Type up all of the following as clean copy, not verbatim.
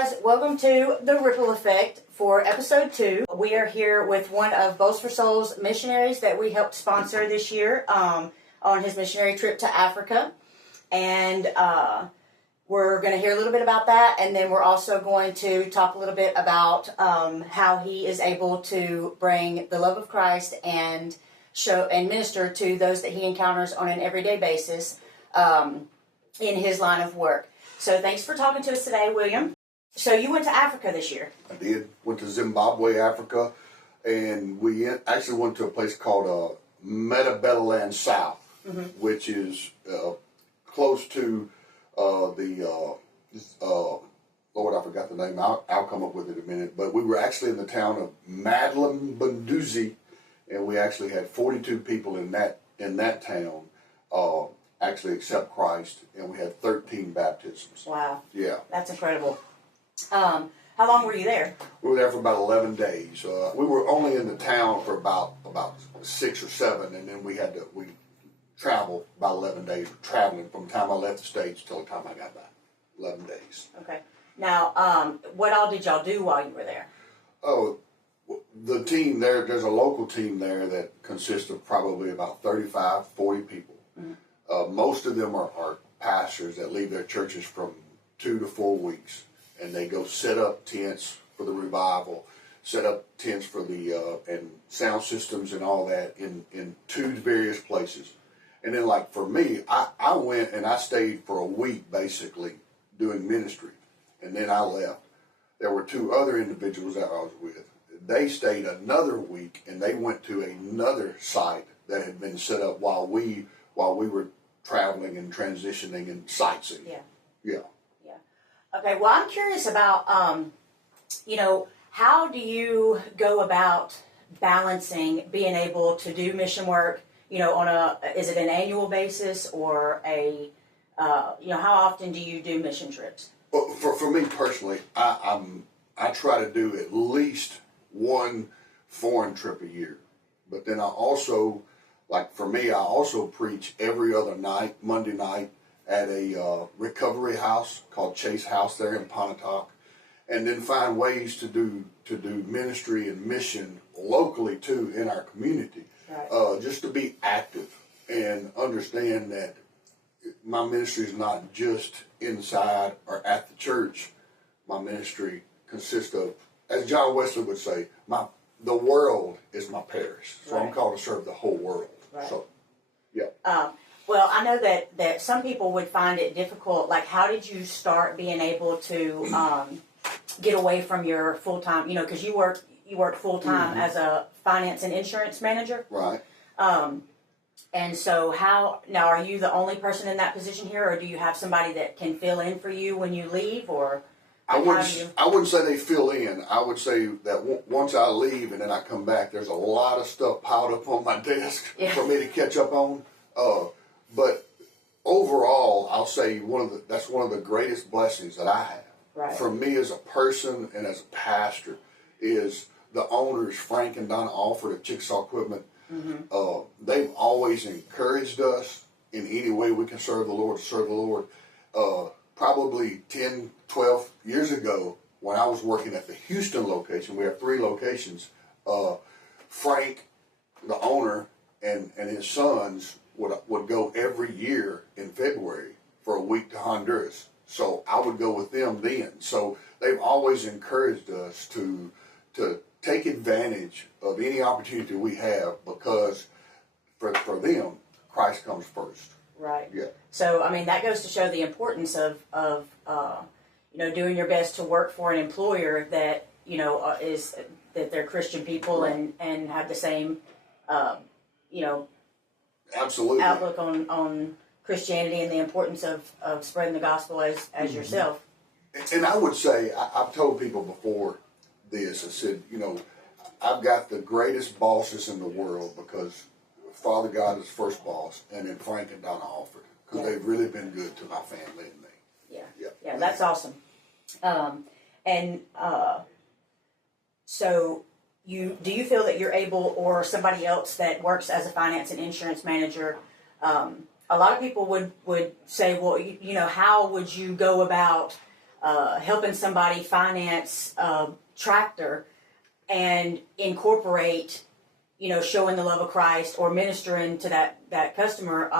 guys, welcome to The Ripple Effect for episode 2. We are here with one of Bowls for Souls missionaries that we helped sponsor this year on his missionary trip to Africa. And we're going to hear a little bit about that, and then we're also going to talk a little bit about how he is able to bring the love of Christ and show and minister to those that he encounters on an everyday basis in his line of work. So thanks for talking to us today, William. So you went to Africa this year. I did. Went to Zimbabwe, Africa, and we actually went to a place called Metabelaland South, which is close to Lord, I forgot the name. I'll come up with it in a minute. But we were actually in the town of Madlambanduzi, and we actually had 42 people in that town actually accept Christ, and we had 13 baptisms. Wow. Yeah. That's incredible. How long were you there? We were there for about 11 days. We were only in the town for about 6 or 7, and then we traveled about 11 days, traveling from the time I left the States till the time I got back. 11 days. Okay. Now, what all did y'all do while you were there? Oh, the team there's a local team there that consists of probably about 35, 40 people. Most of them are pastors that leave their churches from 2 to 4 weeks, and they go set up tents for the revival, set up tents for the and sound systems and all that in 2 various places. And then, like for me, I went and I stayed for a week basically doing ministry, and then I left. There were 2 other individuals that I was with. They stayed another week, and they went to another site that had been set up while we were traveling and transitioning and sightseeing. Yeah. Okay, well, I'm curious about, how do you go about balancing being able to do mission work, is it an annual basis or how often do you do mission trips? Well, for me personally, I try to do at least one foreign trip a year. But then I also, like for me, I also preach every other night, Monday night, at a recovery house called Chase House there in Pontotoc, and then find ways to do ministry and mission locally too in our community, right. Just to be active and understand that my ministry is not just inside or at the church. My ministry consists of, as John Wesley would say, the world is my parish. So right. I'm called to serve the whole world. Right. So, yeah. Well, I know that some people would find it difficult. Like, how did you start being able to get away from your full-time, because you work full-time as a finance and insurance manager? Right. And so now are you the only person in that position here, or do you have somebody that can fill in for you when you leave, or? I wouldn't say they fill in. I would say that once I leave and then I come back, there's a lot of stuff piled up on my desk for me to catch up on. But overall, I'll say that's one of the greatest blessings that I have. Right. For me as a person and as a pastor is the owners, Frank and Donna Alford at Chickasaw Equipment. They've always encouraged us in any way we can serve the Lord to serve the Lord. Probably 10, 12 years ago, when I was working at the Houston location, we have 3 locations, Frank, the owner, and his sons would go every year in February for a week to Honduras. So I would go with them then. So they've always encouraged us to take advantage of any opportunity we have, because for them, Christ comes first. Right. Yeah. So, that goes to show the importance of doing your best to work for an employer that, is that they're Christian people, right. and have the same, absolutely outlook on Christianity and the importance of spreading the gospel as yourself. And I would say, I've told people before this, I said, I've got the greatest bosses in the world, because Father God is first boss, and then Frank and Donna Alford, because they've really been good to my family and me. Yeah, that's awesome. So do you feel that you're able, or somebody else that works as a finance and insurance manager, a lot of people would say, well, how would you go about helping somebody finance a tractor and incorporate, showing the love of Christ or ministering to that customer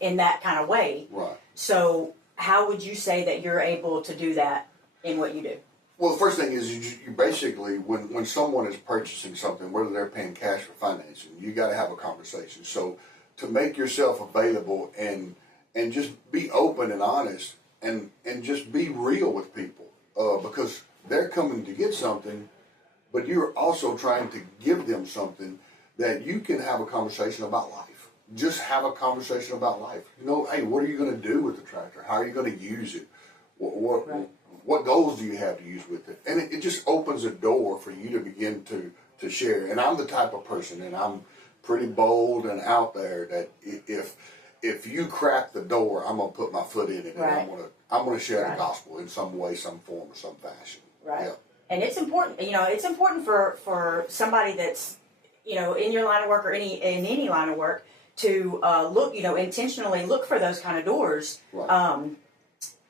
in that kind of way. Right. So how would you say that you're able to do that in what you do? Well, the first thing is you basically, when someone is purchasing something, whether they're paying cash or financing, you got to have a conversation. So to make yourself available and just be open and honest and just be real with people, because they're coming to get something, but you're also trying to give them something that you can have a conversation about life. Just have a conversation about life. Hey, what are you going to do with the tractor? How are you going to use it? What goals do you have to use with it? And it just opens a door for you to begin to share. And I'm the type of person, and I'm pretty bold and out there, that if you crack the door, I'm gonna put my foot in it, and I'm gonna share the gospel in some way, some form, or some fashion. Right. Yeah. And it's important. It's important for somebody that's in your line of work or in any line of work to look, intentionally look for those kind of doors. Right.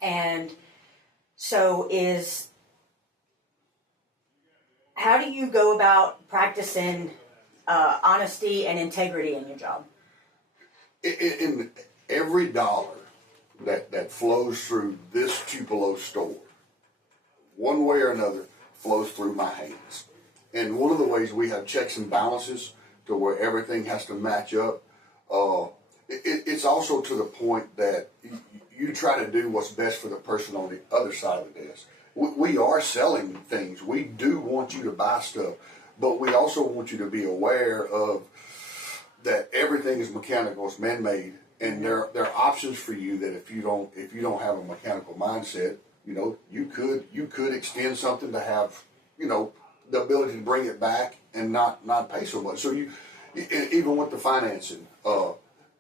And so how do you go about practicing honesty and integrity in your job? In every dollar that flows through this Tupelo store, one way or another, flows through my hands. And one of the ways we have checks and balances to where everything has to match up, it's also to the point that you try to do what's best for the person on the other side of the desk. We are selling things. We do want you to buy stuff, but we also want you to be aware of that everything is mechanical, it's man-made, and there are options for you that if you don't have a mechanical mindset, you could extend something to have the ability to bring it back and not pay so much. So even with the financing,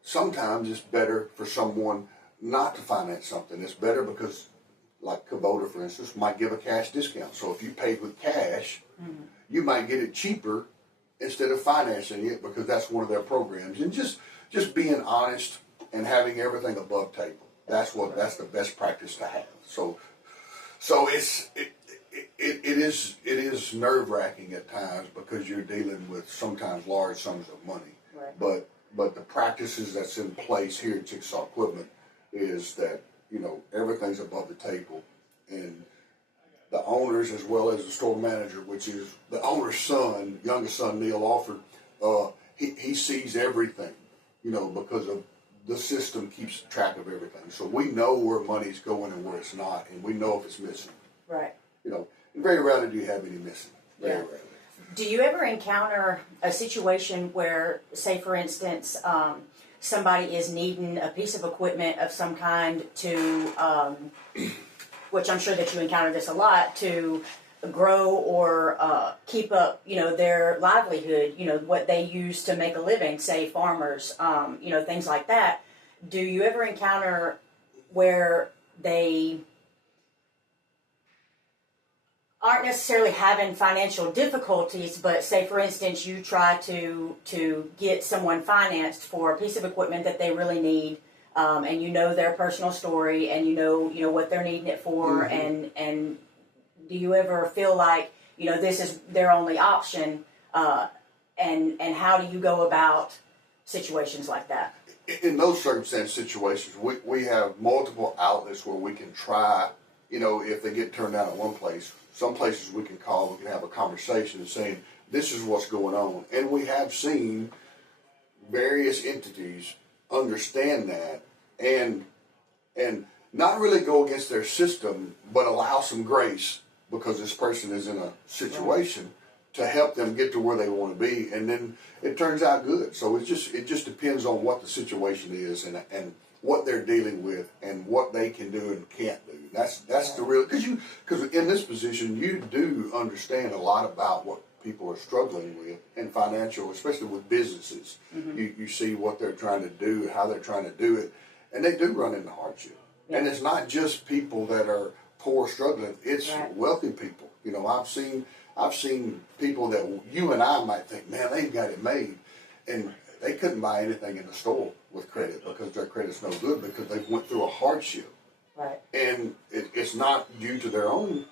sometimes it's better for someone not to finance something. It's better because, like Kubota, for instance, might give a cash discount. So if you paid with cash, you might get it cheaper instead of financing it, because that's one of their programs. And just being honest and having everything above table. That's the best practice to have. So it is nerve-wracking at times, because you're dealing with sometimes large sums of money. Right. But the practices that's in place here at Chickasaw Equipment is that everything's above the table, and the owners, as well as the store manager, which is the owner's son, youngest son, Neil Alford, he sees everything, because of the system keeps track of everything. So we know where money's going and where it's not, and we know if it's missing. Right. And very rarely do you have any missing. Very rarely. Do you ever encounter a situation where, say for instance, somebody is needing a piece of equipment of some kind to, which I'm sure that you encounter this a lot, to grow or keep up, their livelihood, what they use to make a living, say farmers, things like that. Do you ever encounter where they aren't necessarily having financial difficulties, but say for instance you try to get someone financed for a piece of equipment that they really need, and their personal story, and what they're needing it for, and do you ever feel like this is their only option, and how do you go about situations like that? In those circumstance situations, we have multiple outlets where we can try, if they get turned down at one place. Some places we can call, we can have a conversation saying, this is what's going on. And we have seen various entities understand that and not really go against their system, but allow some grace, because this person is in a situation to help them get to where they want to be. And then it turns out good. So it just depends on what the situation is and what they're dealing with and what they can do and can't do. That's the real, because in this position you do understand a lot about what people are struggling with and financial, especially with businesses. You see what they're trying to do, how they're trying to do it, and they do run into hardship. And it's not just people that are poor, struggling. It's wealthy people. I've seen people that you and I might think, man, they've got it made, and they couldn't buy anything in the store with credit because their credit's no good, because they went through a hardship. Right. And it's not due to their own.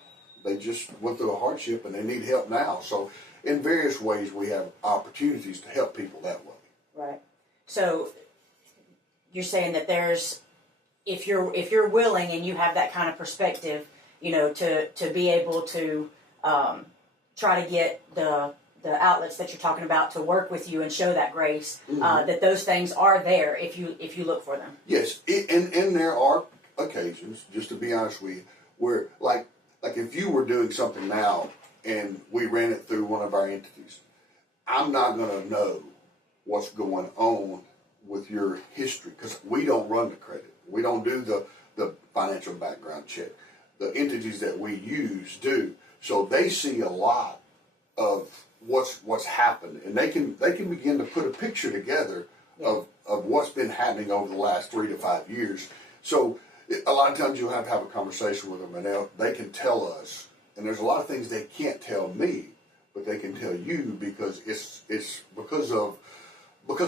They just went through a hardship and they need help now. So in various ways, we have opportunities to help people that way. Right. So you're saying that there's, if you're willing and you have that kind of perspective, to be able to try to get the outlets that you're talking about to work with you and show that grace, that those things are there if you look for them. Yes, and there are occasions, just to be honest with you, where like if you were doing something now and we ran it through one of our entities, I'm not going to know what's going on with your history because we don't run the credit. We don't do the financial background check. The entities that we use do. So they see a lot of what's happened, and they can begin to put a picture together of what's been happening over the last 3 to 5 years. So a lot of times you'll have to have a conversation with them, and they can tell us. And there's a lot of things they can't tell me, but they can tell you because it's because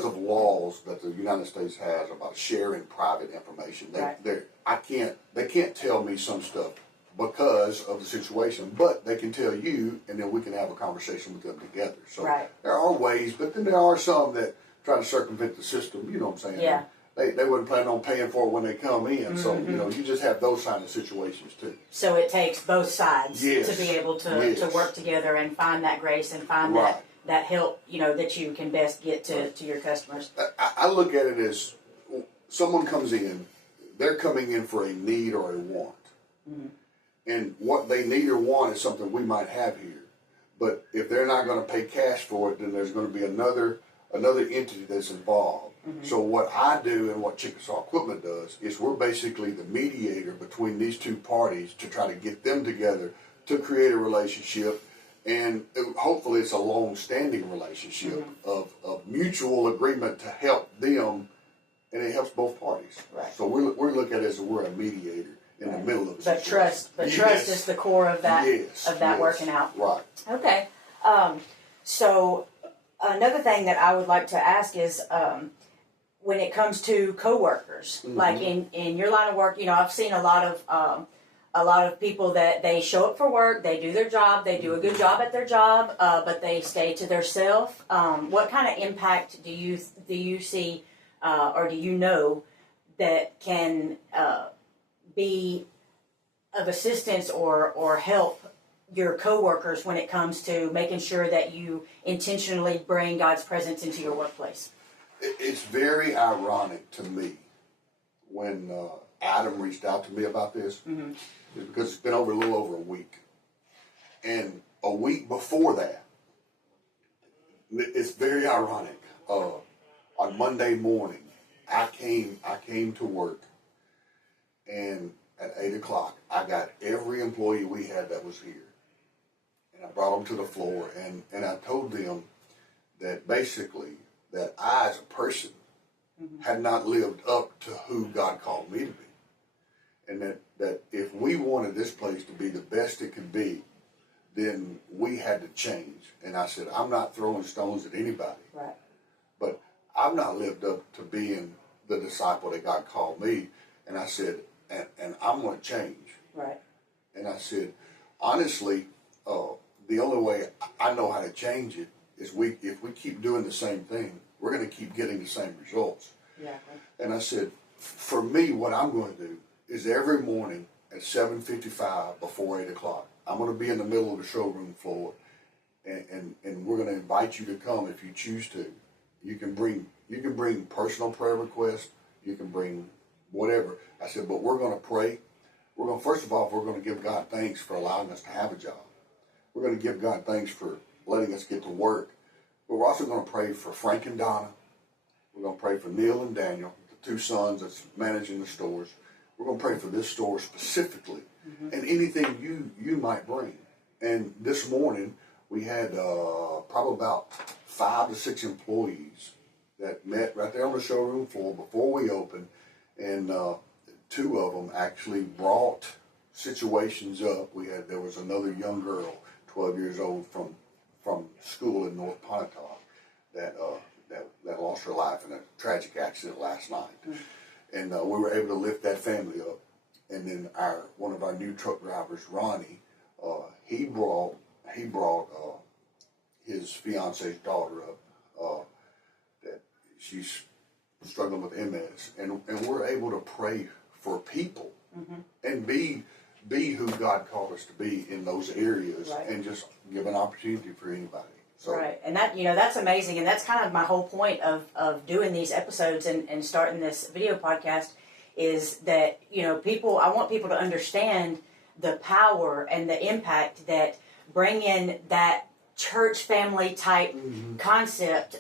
of laws that the United States has about sharing private information. They can't tell me some stuff because of the situation, but they can tell you, and then we can have a conversation with them together. So there are ways, but then there are some that try to circumvent the system. You know what I'm saying? Yeah. They wouldn't plan on paying for it when they come in. So, you just have those kind of situations too. So it takes both sides to be able to work together and find that grace and find that help, that you can best get to your customers. I look at it as someone comes in, they're coming in for a need or a want. And what they need or want is something we might have here. But if they're not going to pay cash for it, then there's going to be another entity that's involved. So what I do and what Chickasaw Equipment does is we're basically the mediator between these two parties to try to get them together to create a relationship. And hopefully it's a long-standing relationship of mutual agreement to help them, and it helps both parties. Right. So we're looking at it as we're a mediator in the middle of the situation. Trust is the core of that working out. Right. Okay. So another thing that I would like to ask is when it comes to coworkers, like in your line of work, I've seen a lot of people that they show up for work, they do their job, they do a good job at their job, but they stay to their self. What kind of impact do you see, or do you know that can be of assistance or help your coworkers when it comes to making sure that you intentionally bring God's presence into your workplace? It's very ironic to me when Adam reached out to me about this, is because it's been a little over a week. And a week before that, it's very ironic. On Monday morning, I came to work, and at 8 o'clock, I got every employee we had that was here. And I brought them to the floor, and I told them that basically that I, as a person, had not lived up to who God called me to be. And that if we wanted this place to be the best it could be, then we had to change. And I said, I'm not throwing stones at anybody. Right. But I've not lived up to being the disciple that God called me. And I said, and I'm going to change. Right. And I said, honestly, the only way I know how to change it is if we keep doing the same thing, we're going to keep getting the same results. Exactly. And I said, for me, what I'm going to do is every morning at 7:55 before 8 o'clock, I'm going to be in the middle of the showroom floor, and we're going to invite you to come if you choose to. You can bring personal prayer requests. You can bring whatever. I said, but we're going to pray. First of all, we're going to give God thanks for allowing us to have a job. We're going to give God thanks for letting us get to work. But we're also going to pray for Frank and Donna. We're going to pray for Neil and Daniel, the two sons that's managing the stores. We're going to pray for this store specifically, and anything you might bring. And this morning, we had probably about 5 to 6 employees that met right there on the showroom floor before we opened, and 2 of them actually brought situations up. There was another young girl, 12 years old, from school in North Pontotoc that lost her life in a tragic accident last night. And we were able to lift that family up. and then one of our new truck drivers, Ronnie, he brought his fiance's daughter up, that she's struggling with MS, and we're able to pray for people and be who God called us to be in those areas, and just give an opportunity for anybody. So, right, and that's amazing, and that's kind of my whole point of doing these episodes and starting this video podcast, is that I want people to understand the power and the impact that bringing that church family type concept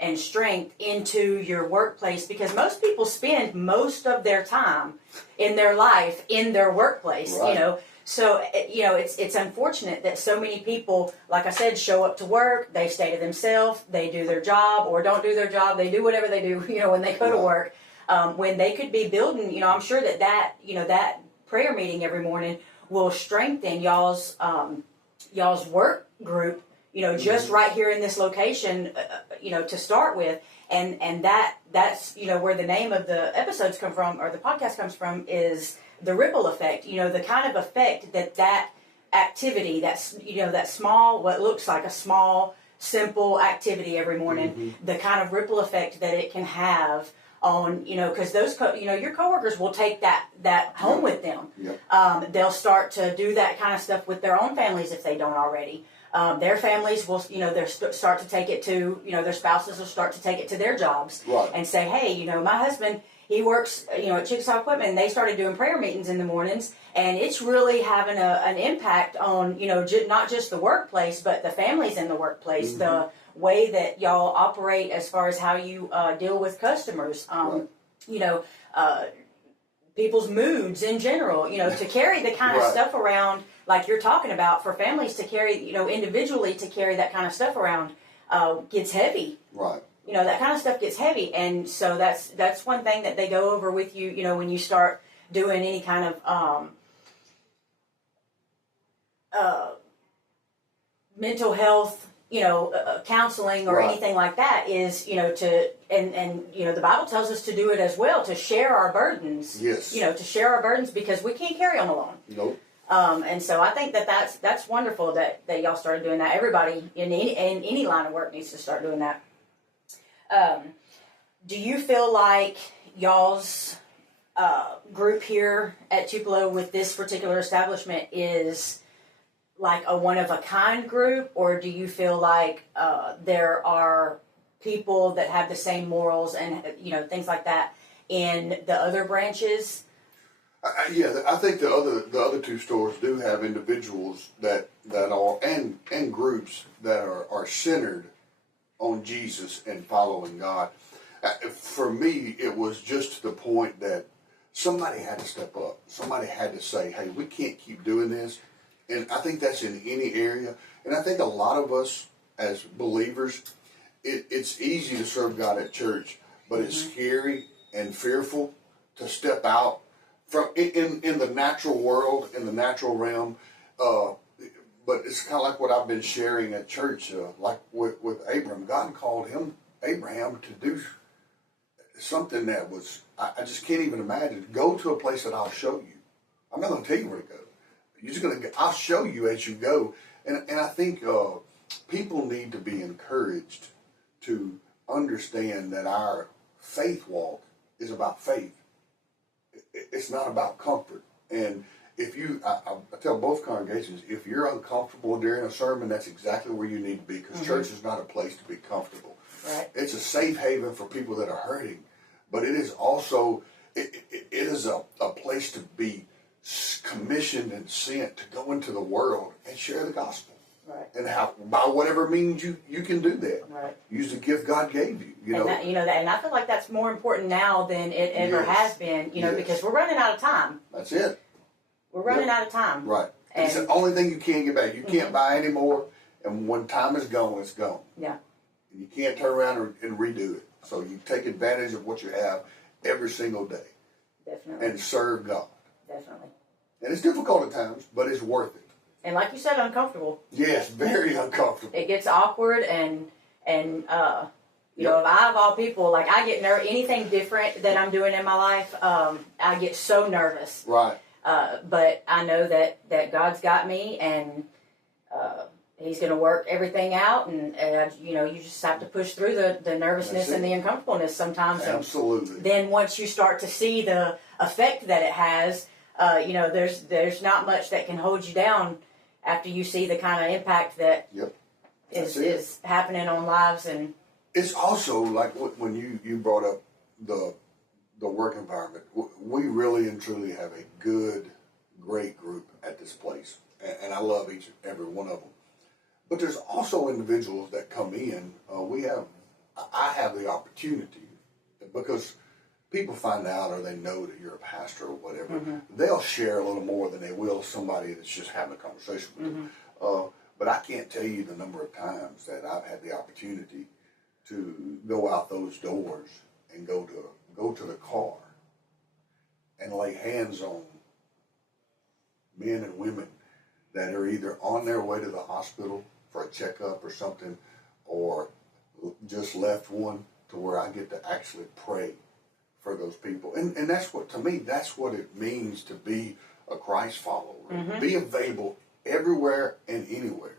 and strength into your workplace, because most people spend most of their time in their life in their workplace, So, it's unfortunate that so many people, like I said, show up to work, they stay to themselves, they do their job or don't do their job, they do whatever they do, when they go to work, when they could be building, I'm sure that prayer meeting every morning will strengthen y'all's work group, just right here in this location, to start with. And that's where the name of the episodes come from, or the podcast comes from, is the ripple effect, the kind of effect that activity, that small, what looks like a small, simple activity every morning, the kind of ripple effect that it can have on, because those, your coworkers will take that home with them. They'll start to do that kind of stuff with their own families if they don't already. Their families will, start to take it to, their spouses will start to take it to their jobs and say, hey, my husband, he works, at Chickasaw Equipment, and they started doing prayer meetings in the mornings, and it's really having an impact on, not just the workplace, but the families in the workplace, the way that y'all operate as far as how you deal with customers, people's moods in general, to carry the kind of stuff around, like you're talking about, for families to carry, individually to carry that kind of stuff around gets heavy. Right. That kind of stuff gets heavy, and so that's one thing that they go over with you, when you start doing any kind of mental health, counseling or anything like that, is, the Bible tells us to do it as well, to share our burdens. Yes. To share our burdens, because we can't carry them alone. Nope. And so I think that's wonderful that y'all started doing that. Everybody in any line of work needs to start doing that. Do you feel like y'all's group here at Tupelo with this particular establishment is like a one-of-a-kind group, or do you feel like there are people that have the same morals and things like that in the other branches? Yeah, I think the other two stores do have individuals that are and groups that are centered on Jesus and following God. For me, it was just to the point that somebody had to step up. Somebody had to say, hey, we can't keep doing this. And I think that's in any area. And I think a lot of us as believers, it's easy to serve God at church, but it's scary and fearful to step out from in the natural world, in the natural realm. But it's kind of like what I've been sharing at church, like with Abraham. God called Abraham to do something that was, I just can't even imagine. Go to a place that I'll show you. I'm not going to tell you where to go. I'll show you as you go. And I think people need to be encouraged to understand that our faith walk is about faith. It's not about comfort. And if I tell both congregations, if you're uncomfortable during a sermon, that's exactly where you need to be, because church is not a place to be comfortable. Right. It's a safe haven for people that are hurting, but it is also, it is a place to be commissioned and sent to go into the world and share the gospel. Right. And by whatever means you can do that. Right. Use the gift God gave you. And I feel like that's more important now than it ever has been. Because we're running out of time. That's it. We're running out of time. Right. And it's the only thing you can't get back. You can't buy any more, and when time is gone, it's gone. Yeah. And you can't turn around and redo it. So you take advantage of what you have every single day. Definitely. And serve God. Definitely. And it's difficult at times, but it's worth it. And like you said, uncomfortable. Yes, very uncomfortable. It gets awkward and You know, if I, of all people, like I get anything different that I'm doing in my life, I get so nervous. Right. But I know that God's got me, and He's going to work everything out, and you know, you just have to push through the nervousness and the uncomfortableness sometimes. Absolutely. And then once you start to see the effect that it has, you know, there's not much that can hold you down after you see the kind of impact that is happening on lives. And it's also like when you brought up the work environment. We really and truly have a good, great group at this place, and I love each and every one of them. But there's also individuals that come in. I have the opportunity, because people find out or they know that you're a pastor or whatever. Mm-hmm. They'll share a little more than they will somebody that's just having a conversation with them. But I can't tell you the number of times that I've had the opportunity to go out those doors and go to the car and lay hands on men and women that are either on their way to the hospital for a checkup or something, or just left one, to where I get to actually pray for those people. And that's what, to me, that's what it means to be a Christ follower. Mm-hmm. Be available everywhere and anywhere,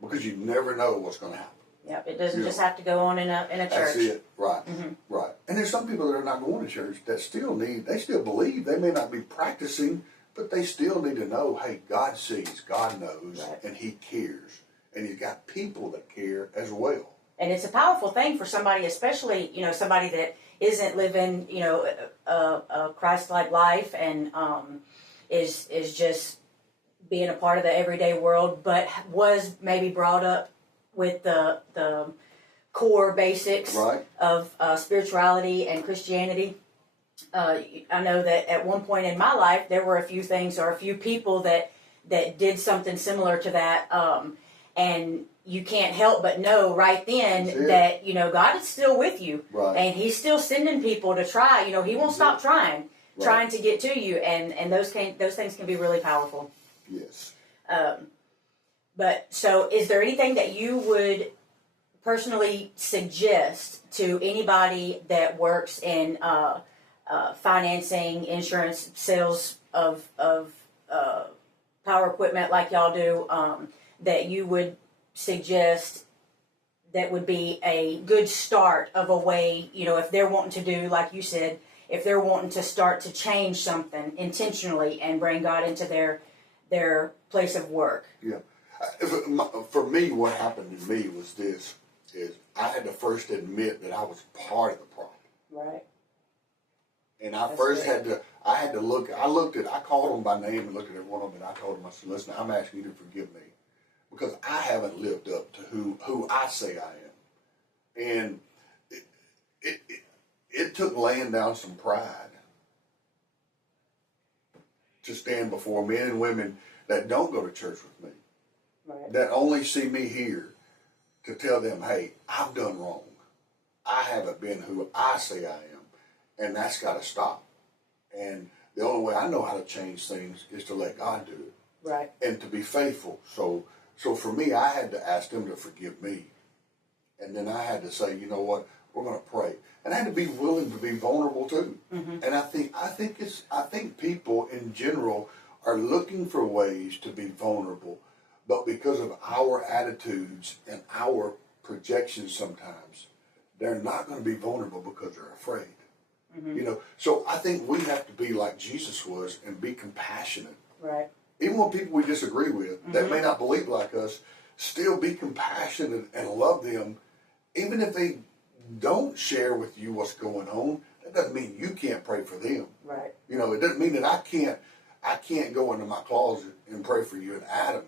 because you never know what's going to happen. Yep, it doesn't just have to go on in a church. That's it, right, right. And there's some people that are not going to church that they still believe. They may not be practicing, but they still need to know, hey, God sees, God knows, and He cares. And He's got people that care as well. And it's a powerful thing for somebody, especially, you know, somebody that isn't living, you know, a Christ-like life, and is just being a part of the everyday world, but was maybe brought up with the core basics of spirituality and Christianity. I know that at one point in my life, there were a few things or a few people that did something similar to that, and you can't help but know right then that, you know, God is still with you, and He's still sending people to try. You know, He won't stop trying to get to you, and those things can be really powerful. Yes. But so, is there anything that you would personally suggest to anybody that works in financing, insurance, sales of power equipment like y'all do, that you would suggest that would be a good start of a way, you know, if they're wanting to do, like you said, if they're wanting to start to change something intentionally and bring God into their place of work? Yeah. For me, what happened to me was this, is I had to first admit that I was part of the problem. Right. And I had to look, I called them by name and looked at every one of them, and I told them, I said, listen, I'm asking you to forgive me, because I haven't lived up to who I say I am. And it took laying down some pride to stand before men and women that don't go to church with me, that only see me here, to tell them, hey, I've done wrong. I haven't been who I say I am, and that's got to stop. And the only way I know how to change things is to let God do it. Right. And to be faithful. So for me, I had to ask them to forgive me. And then I had to say, you know what, we're going to pray. And I had to be willing to be vulnerable too. Mm-hmm. And I think people in general are looking for ways to be vulnerable, but because of our attitudes and our projections sometimes, they're not going to be vulnerable because they're afraid. Mm-hmm. You know, so I think we have to be like Jesus was and be compassionate. Right. Even when people we disagree with, that may not believe like us, still be compassionate and love them. Even if they don't share with you what's going on, that doesn't mean you can't pray for them. Right. You know, it doesn't mean that I can't go into my closet and pray for you and Adam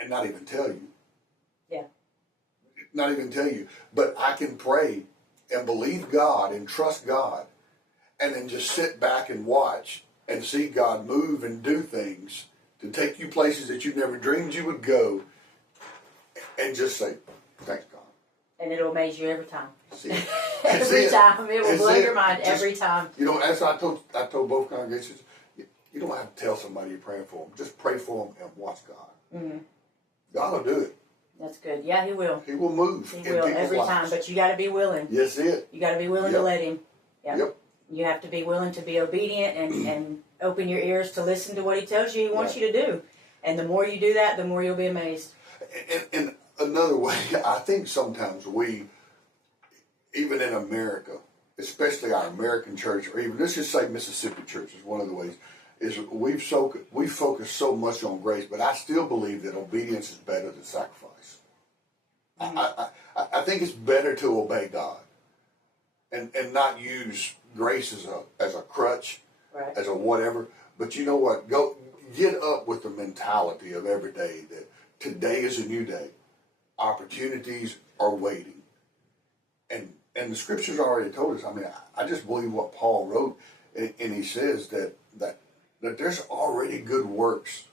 and not even tell you. Yeah. Not even tell you. But I can pray and believe God and trust God, and then just sit back and watch and see God move and do things to take you places that you never dreamed you would go, and just say, thanks God. And it'll amaze you every time. Every time. It will blow your mind every time. You know, as I told both congregations, you don't have to tell somebody you're praying for them. Just pray for them and watch God. Mm-hmm. God will do it. That's good. Yeah, He will. He will move. He will every time, but you got to be willing. Yes, it. You got to be willing to let Him. Yep. You have to be willing to be obedient and open your ears to listen to what He tells you He wants you to do. And the more you do that, the more you'll be amazed. And another way, I think sometimes we, even in America, especially our American church, or even let's just say Mississippi church is one of the ways, is we focus so much on grace, but I still believe that obedience is better than sacrifice. I think it's better to obey God and not use grace as a crutch, right, as a whatever. But you know what? Go get up with the mentality of every day that today is a new day. Opportunities are waiting. And the scriptures already told us. I mean, I just believe what Paul wrote, and he says that there's already good works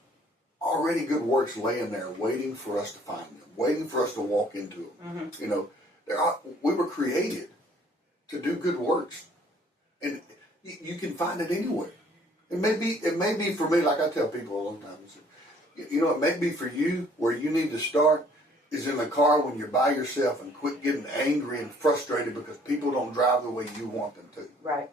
laying there waiting for us to find them, waiting for us to walk into them. Mm-hmm. You know, we were created to do good works, and you can find it anywhere. It may be for me, like I tell people all the time. You know, it may be for you where you need to start is in the car when you're by yourself and quit getting angry and frustrated because people don't drive the way you want them to. Right.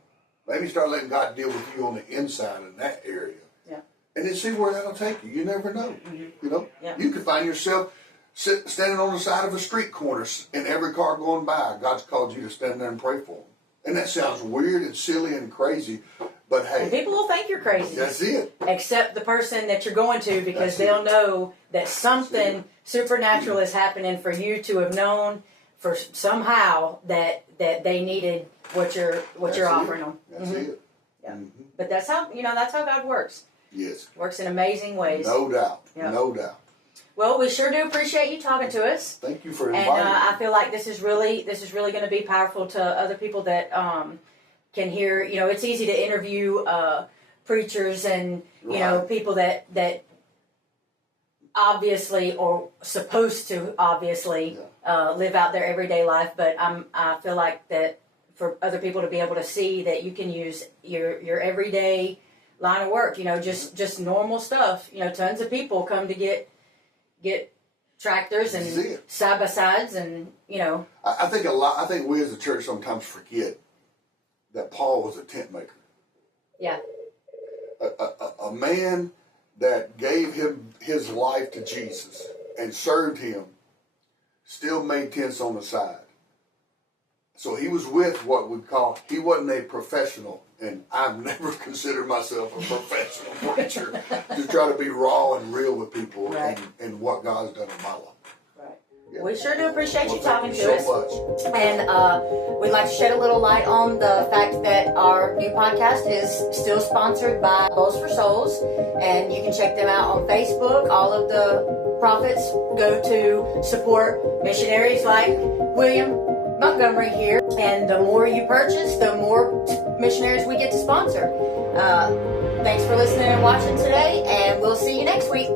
Maybe start letting God deal with you on the inside in that area. Yeah. And then see where that'll take you. You never know. Mm-hmm. You know? Yeah. You could find yourself standing on the side of a street corner and every car going by, God's called you to stand there and pray for them. And that sounds weird and silly and crazy, but hey. And people will think you're crazy. That's it. Except the person that you're going to, because they'll know that something supernatural is happening for you to have known for somehow that they needed what you're offering them. That's it. Yeah. Mm-hmm. But that's how God works. Yes. Works in amazing ways. No doubt. Yep. No doubt. Well, we sure do appreciate you talking to us. Thank you for inviting me. And me. I feel like this is really going to be powerful to other people that can hear. You know, it's easy to interview preachers and you know people that obviously or supposed to obviously live out their everyday life. But I feel like that for other people to be able to see that you can use your everyday line of work. You know, just normal stuff. You know, tons of people come to get tractors and side by sides, and you know. I think we as a church sometimes forget that Paul was a tent maker. Yeah. A man that gave his life to Jesus and served him, still made tents on the side. So he was with what we call, he wasn't a professional, and I've never considered myself a professional preacher, to try to be raw and real with people and what God's done in my life. Right. Yeah. We sure do appreciate you talking to us. So much. And we'd like to shed a little light on the fact that our new podcast is still sponsored by Bowls for Souls, and you can check them out on Facebook. All of the profits go to support missionaries like William Montgomery here, and the more you purchase, the more missionaries we get to sponsor. Thanks for listening and watching today, and we'll see you next week.